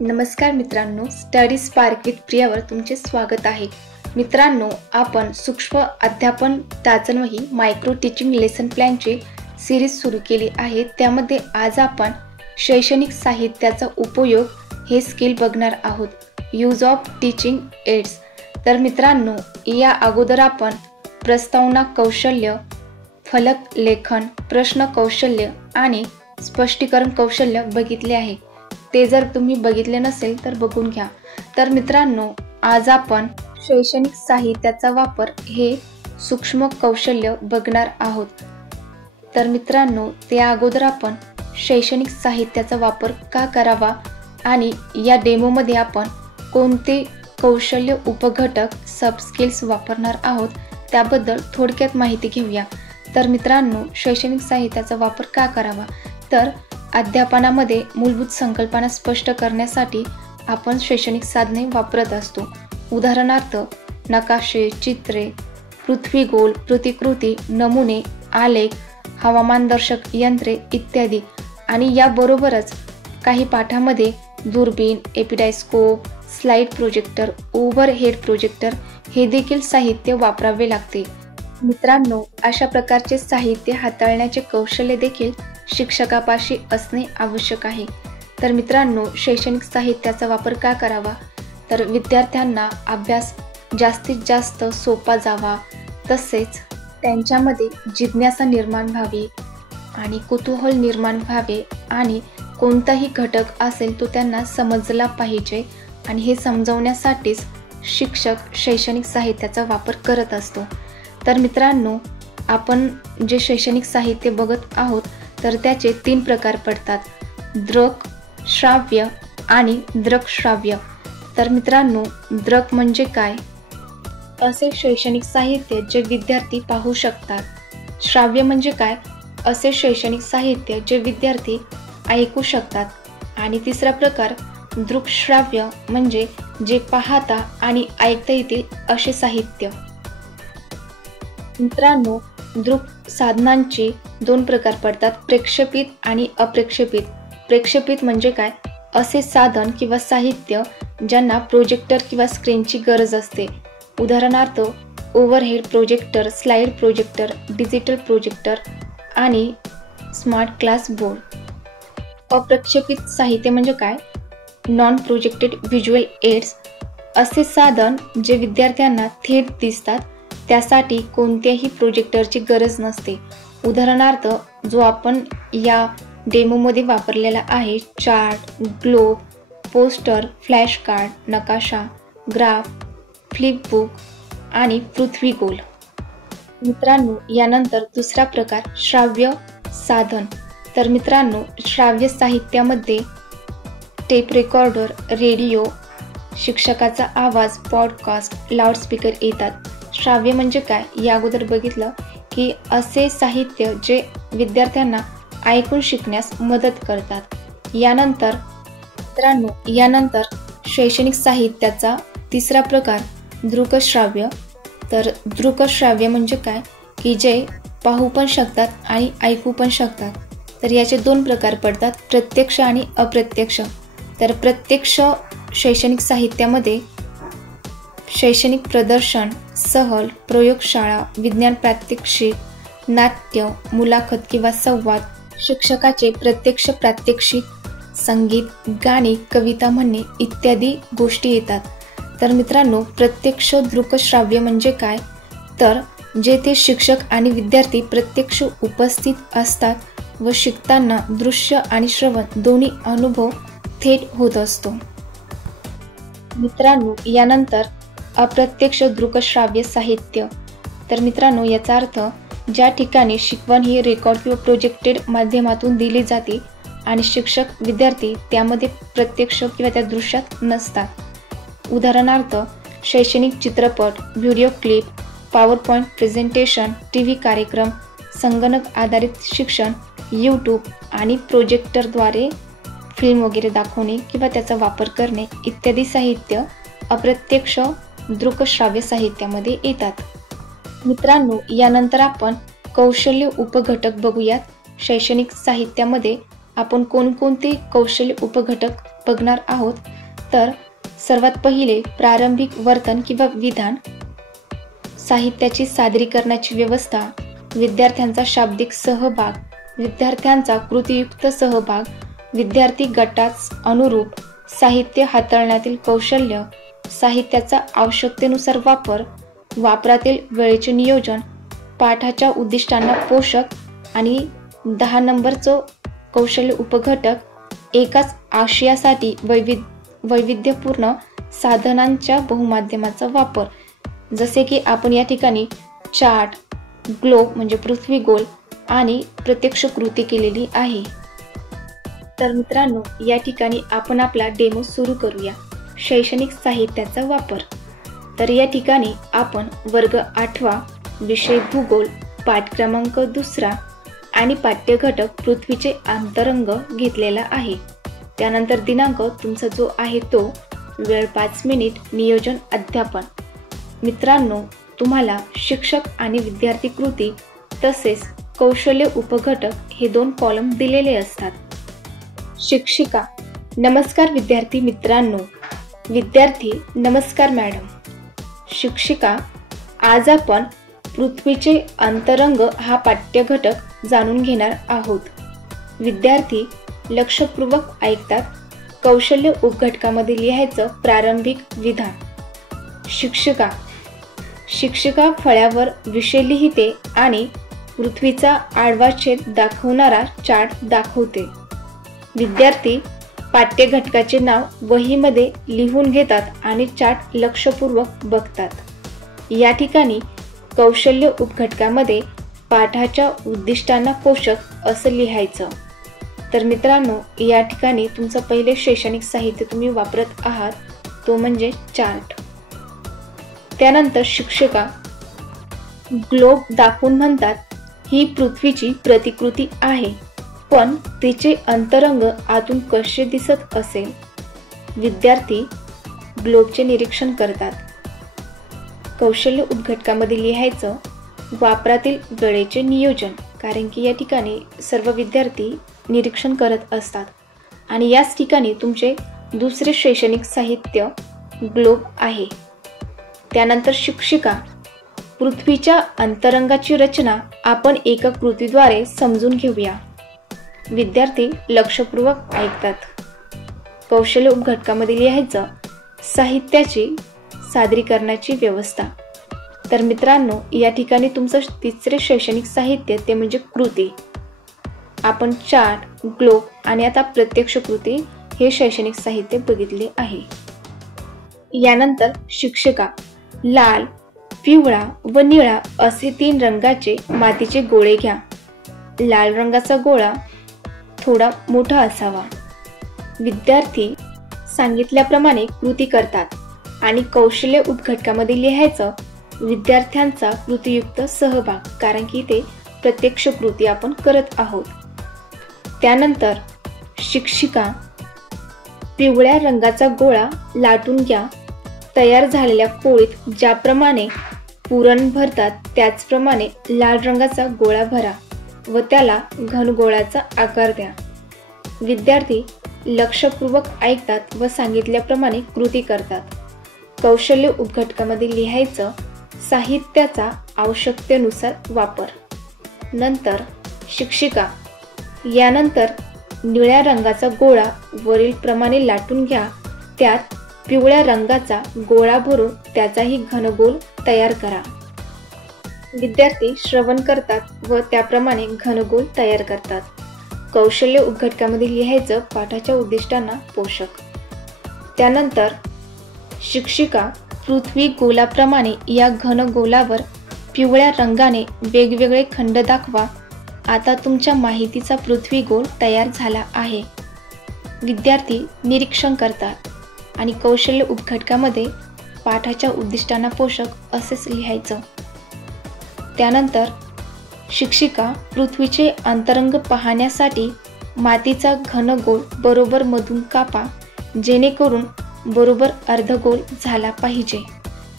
नमस्कार मित्रांनो, study spark with प्रियावर तुमचे स्वागत आहे। मित्रांनो, आपण सूक्ष्म अध्यापन टाचणवही मायक्रो टीचिंग लेसन प्लॅनची सिरीज सुरू केली आहे। त्यामध्ये आज आपण शैक्षणिक साहित्याचा उपयोग हे स्किल बघणार आहोत, यूज ऑफ टीचिंग एड्स। तर मित्रांनो, या अगोदर आपण प्रस्तावना कौशल्य, फलक लेखन, प्रश्न कौशल्य आणि स्पष्टीकरण कौशल्य बघितले आहे। ते जर तुम्ही बघितले नसेल तर बघून घ्या। तर मित्रांनो, आज आपण शैक्षणिक साहित्याचा वापर हे सूक्ष्म कौशल्य बघणार आहोत। तर मित्रांनो, त्या अगोदर आपण शैक्षणिक साहित्याचा वापर का करावा आणि या डेमोमध्ये आपण कोणते कौशल्य उपघटक सब स्किल्स वापरणार आहोत त्याबद्दल थोडक्यात माहिती घेऊया। तर मित्रांनो, शैक्षणिक साहित्याचा वापर का करावा, तर अध्यापनामध्ये मूलभूत संकल्पना स्पष्ट करण्यासाठी आपण शैक्षणिक साधने वापरत असतो। उदाहरणार्थ नकाशे, चित्रे, पृथ्वीगोल, प्रतिकृती, नमुने, आलेख, हवामानदर्शक यंत्रे इत्यादी। आणि याबरोबरच काही पाठामध्ये दुर्बीण, एपिडायस्कोप, स्लाइड प्रोजेक्टर, ओव्हरहेड प्रोजेक्टर हे देखील साहित्य वापरावे लागते। मित्रांनो, अशा प्रकारचे साहित्य हाताळण्याचे कौशल्य देखील शिक्षकापाशी असणे आवश्यक आहे। तर मित्रांनो, शैक्षणिक साहित्याचा वापर का करावा, तर विद्यार्थ्यांना अभ्यास जास्तीत जास्त सोपा जावा, तसेच त्यांच्यामध्ये जिज्ञासा निर्माण व्हावी आणि कुतूहल निर्माण व्हावे आणि कोणताही घटक असेल तो त्यांना समजला पाहिजे। आणि हे समजवण्यासाठीच शिक्षक शैक्षणिक साहित्याचा वापर करत असतो। तर मित्रांनो, आपण जे शैक्षणिक साहित्य बघत आहोत तर त्याचे 3 प्रकार पडतात, दृक, श्राव्य आणि दृकश्राव्य। तर मित्रांनो, दृक म्हणजे काय, असे शैक्षणिक साहित्य जे विद्यार्थी पाहू शकतात। श्राव्य म्हणजे काय, असे शैक्षणिक साहित्य जे विद्यार्थी ऐकू शकतात। आणि तिसरा प्रकार दृकश्राव्य म्हणजे जे पाहता आणि ऐकता येतील असे साहित्य। मित्रांनो, दृक साधनांचे 2 प्रकार पडतात, प्रेक्षेपित आणि अप्रेक्षेपित। प्रेक्षेपित म्हणजे काय, असे साधन किंवा साहित्य ज्यांना प्रोजेक्टर किंवा स्क्रीनची गरज असते। उदाहरणार्थ overhead projector, slide projector, digital projector आणि स्मार्ट क्लास बोर्ड। अप्रेक्षेपित साहित्य म्हणजे काय, नॉन प्रोजेक्टेड व्हिज्युअल एड्स, असे साधन जे विद्यार्थ्यांना थेट दिसतात, त्यासाठी कोणत्याही प्रोजेक्टरची गरज नसते। उदाहरणार्थ जो आपण या डेमोमध्ये वापरलेला आहे, chart, globe, poster, flash card, नकाशा, ग्राफ, फ्लिपबुक आणि पृथ्वीगोल। मित्रांनो, यानंतर दुसरा प्रकार श्राव्य साधन। तर मित्रांनो, श्राव्य साहित्यामध्ये टेप रेकॉर्डर, रेडिओ, शिक्षकाचा आवाज, पॉडकास्ट, लाऊडस्पीकर येतात। श्राव्य म्हणजे काय, या अगोदर बघितलं की असे साहित्य जे विद्यार्थ्यांना ऐकून शिकण्यास मदत करतात। यानंतर शैक्षणिक साहित्याचा तिसरा प्रकार दृकश्राव्य। तर दृकश्राव्य म्हणजे काय, की जे पाहू पण शकतात आणि ऐकू पण शकतात। तर याचे 2 प्रकार पडतात, प्रत्यक्ष आणि अप्रत्यक्ष। तर प्रत्यक्ष शैक्षणिक साहित्यामध्ये शैक्षणिक प्रदर्शन, सहल, प्रयोगशाळा, विज्ञान प्रात्यक्षिक, नाट्य, मुलाखत किंवा संवाद, शिक्षकाचे प्रत्यक्ष प्रात्यक्षिक, संगीत, गाणी, कविता म्हणणे इत्यादी गोष्टी येतात। तर मित्रांनो, प्रत्यक्ष दृकश्राव्य म्हणजे काय, तर जेथे शिक्षक आणि विद्यार्थी प्रत्यक्ष उपस्थित असतात व शिकताना दृश्य आणि श्रवण दोन्ही अनुभव थेट होत असतो। मित्रांनो, यानंतर अप्रत्यक्ष दृकश्राव्य साहित्य। तर मित्रांनो, याचा अर्थ ज्या ठिकाणी शिकवण ही रेकॉर्ड किंवा प्रोजेक्टेड माध्यमातून दिली जाते आणि शिक्षक विद्यार्थी त्यामध्ये प्रत्यक्ष किंवा त्या दृश्यात नसतात। उदाहरणार्थ शैक्षणिक चित्रपट, video clip, PowerPoint presentation, TV कार्यक्रम, संगणक आधारित शिक्षण, यूट्यूब आणि प्रोजेक्टरद्वारे फिल्म वगैरे दाखवणे किंवा त्याचा वापर करणे इत्यादी साहित्य अप्रत्यक्ष दृकश्राव्य साहित्यामध्ये येतात। मित्रांनो, यानंतर आपण कौशल्य उपघटक बघूयात शैक्षणिक साहित्यामध्ये आपण कोणकोणते कौशल्य उपघटक बघणार आहोत, तर सर्वात पहिले प्रारंभिक वर्तन किंवा विधान, साहित्याची सादरीकरणाची व्यवस्था, विद्यार्थ्यांचा शाब्दिक सहभाग, विद्यार्थ्यांचा कृतीयुक्त सहभाग, विद्यार्थी गटास अनुरूप साहित्य हाताळण्यातील कौशल्य, साहित्याचा आवश्यकतेनुसार वापर, वापरातील वेळेचे नियोजन, पाठाच्या उद्दिष्टांना पोषक आणि 10 नंबरचं कौशल्य उपघटक एकाच आशयासाठी वैविध्यपूर्ण साधनांच्या बहुमाध्यमाचा वापर, जसे की आपण या ठिकाणी चार्ट, ग्लोब म्हणजे पृथ्वी गोल आणि प्रत्यक्ष कृती केलेली आहे. तर मित्रांनो, या ठिकाणी आपण आपला डेमो सुरू करूया. शैक्षणिक साहित्याचा वापर. तर या ठिकाणी आपण वर्ग 8वा, विषय भूगोल, पाठ क्रमांक 2 आणि पाठ्यघटक पृथ्वीचे अंतरंग घेतलेला आहे. त्यानंतर दिनांक तुमचा जो आहे तो, वेळ 5 मिनिट, नियोजन अध्यापन. मित्रांनो, तुम्हाला शिक्षक आणि विद्यार्थी कृती तसेच कौशल्य उपघटक हे 2 कॉलम दिलेले असतात. शिक्षिका: नमस्कार विद्यार्थी मित्रांनो. विद्यार्थी: नमस्कार मॅडम. शिक्षिका: आज आपण पृथ्वीचे अंतरंग हा पाठ्यघटक जाणून घेणार आहोत. विद्यार्थी लक्षपूर्वक ऐकतात. कौशल्य उपघटकामध्ये लिहायचं प्रारंभिक विधान. शिक्षिका: शिक्षिका फळ्यावर विषय लिहिते आणि पृथ्वीचा आडवा छेद दाखवणारा चार्ट दाखवते. विद्यार्थी पाठ्यघटकाचे नाव वहीमध्ये लिहून घेतात आणि चार्ट लक्षपूर्वक बघतात. या ठिकाणी कौशल्य उपघटकामध्ये पाठाच्या उद्दिष्टांना पोषक असं लिहायचं. तर मित्रांनो, या ठिकाणी तुमचं पहिले शैक्षणिक साहित्य तुम्ही वापरत आहात, तो म्हणजे चार्ट. त्यानंतर शिक्षिका ग्लोब दाखवून म्हणतात, ही पृथ्वीची प्रतिकृती आहे, पण तिचे अंतरंग आतून कसे दिसत असेल. विद्यार्थी ग्लोबचे निरीक्षण करतात. कौशल्य उपघटकामध्ये लिहायचं वापरातील वेळेचे नियोजन, कारण की या ठिकाणी सर्व विद्यार्थी निरीक्षण करत असतात आणि याच ठिकाणी तुमचे दुसरे शैक्षणिक साहित्य ग्लोब आहे. त्यानंतर शिक्षिका पृथ्वीच्या अंतरंगाची रचना आपण एका कृतीद्वारे समजून घेऊया. विद्यार्थी लक्षपूर्वक ऐकतात. कौशल्य उपघटकामध्ये लिहायचं साहित्याची सादरीकरणाची व्यवस्था. तर मित्रांनो, या ठिकाणी तुमचं तिसरे शैक्षणिक साहित्य ते म्हणजे कृती. आपण चार्ट, ग्लोब आणि आता प्रत्यक्ष कृती हे शैक्षणिक साहित्य बघितले आहे. यानंतर शिक्षिका लाल, पिवळा व निळा असे 3 रंगाचे मातीचे गोळे घ्या. लाल रंगाचा गोळा थोडा मोठा असावा. विद्यार्थी सांगितल्याप्रमाणे कृती करतात आणि कौशल्य उपघटकामध्ये लिहायचं विद्यार्थ्यांचा कृतीयुक्त सहभाग, कारण की ते प्रत्यक्ष कृती आपण करत आहोत. त्यानंतर शिक्षिका पिवळ्या रंगाचा गोळा लाटून घ्या. तयार झालेल्या पोळीत ज्याप्रमाणे पुरण भरतात त्याचप्रमाणे लाल रंगाचा गोळा भरा व त्याला घनगोळाचा आकार द्या. विद्यार्थी लक्षपूर्वक ऐकतात व सांगितल्याप्रमाणे कृती करतात. कौशल्य उपघटकामध्ये लिहायचं साहित्याचा आवश्यकतेनुसार वापर. नंतर शिक्षिका यानंतर निळ्या रंगाचा गोळा वरील प्रमाणे लाटून घ्या. त्यात पिवळ्या रंगाचा गोळा भरून त्याचाही घनगोल तयार करा. विद्यार्थी श्रवण करतात व त्याप्रमाणे घनगोल तयार करतात. कौशल्य उपघटकामध्ये लिहायचं पाठाच्या उद्दिष्टांना पोषक. त्यानंतर शिक्षिका पृथ्वी गोलाप्रमाणे या घनगोलावर पिवळ्या रंगाने वेगवेगळे खंड दाखवा. आता तुमच्या माहितीचा पृथ्वी गोल तयार झाला आहे. विद्यार्थी निरीक्षण करतात आणि कौशल्य उपघटकामध्ये पाठाच्या उद्दिष्टांना पोषक असेच लिहायचं. त्यानंतर शिक्षिका पृथ्वीचे अंतरंग पाहण्यासाठी मातीचा घनगोल बरोबर मधून कापा, जेणेकरून बरोबर अर्धगोल झाला पाहिजे.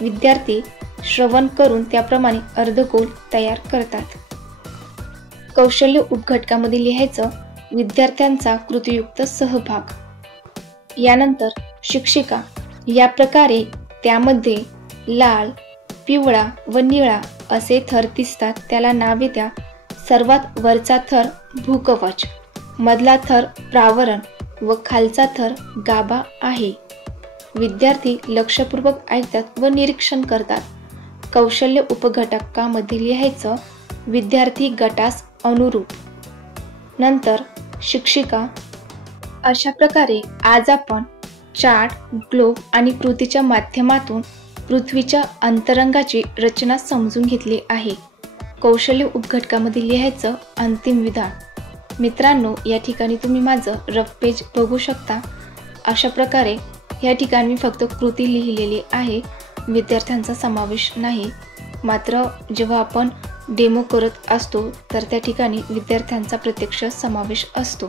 विद्यार्थी श्रवण करून त्याप्रमाणे अर्धगोल तयार करतात. कौशल्य उपघटकामध्ये लिहायचं विद्यार्थ्यांचा कृतीयुक्त सहभाग. यानंतर शिक्षिका. या प्रकारे त्यामध्ये लाल, पिवळा व निळा असे थर दिसतात, त्याला नावे द्या. सर्वात वरचा थर भूकवच, मधला थर प्रावरण व खालचा थर गाभा आहे. विद्यार्थी लक्षपूर्वक ऐकतात व निरीक्षण करतात. कौशल्य उपघटकामध्ये लिहायचं विद्यार्थी गटास अनुरूप. नंतर शिक्षिका. अशा प्रकारे आज आपण चार्ट, ग्लोब आणि कृतीच्या माध्यमातून पृथ्वीच्या अंतरंगाची रचना समजून घेतली आहे. कौशल्य उपघटकामध्ये लिहायचं अंतिम विधान. मित्रांनो, या ठिकाणी तुम्ही माझं रफ पेज बघू शकता. अशा प्रकारे या ठिकाणी मी फक्त कृती लिहिलेली आहे, विद्यार्थ्यांचा समावेश नाही. मात्र जेव्हा आपण डेमो करत असतो तर त्या ठिकाणी विद्यार्थ्यांचा प्रत्यक्ष समावेश असतो.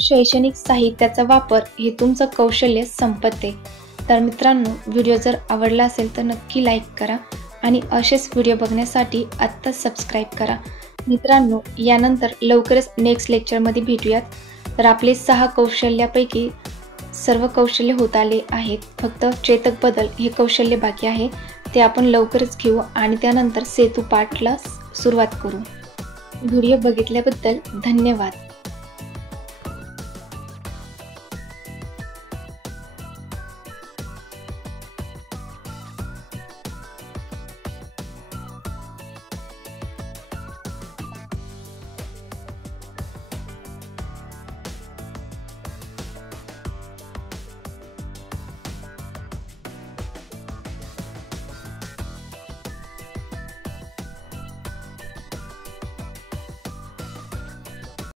शैक्षणिक साहित्याचा वापर हे तुमचं कौशल्य संपत्ती. तर मित्रांनो, व्हिडिओ जर आवडला असेल तर नक्की लाईक करा आणि असेच व्हिडिओ बघण्यासाठी आत्ता सबस्क्राईब करा. मित्रांनो, यानंतर लवकरच नेक्स्ट लेक्चरमध्ये भेटूयात. तर आपले 6 कौशल्यापैकी सर्व कौशल्य होत आले आहेत. फक्त चेतक बदल हे कौशल्य बाकी आहे, ते आपण लवकरच घेऊ आणि त्यानंतर सेतू पाठला सुरुवात करू. व्हिडिओ बघितल्याबद्दल धन्यवाद.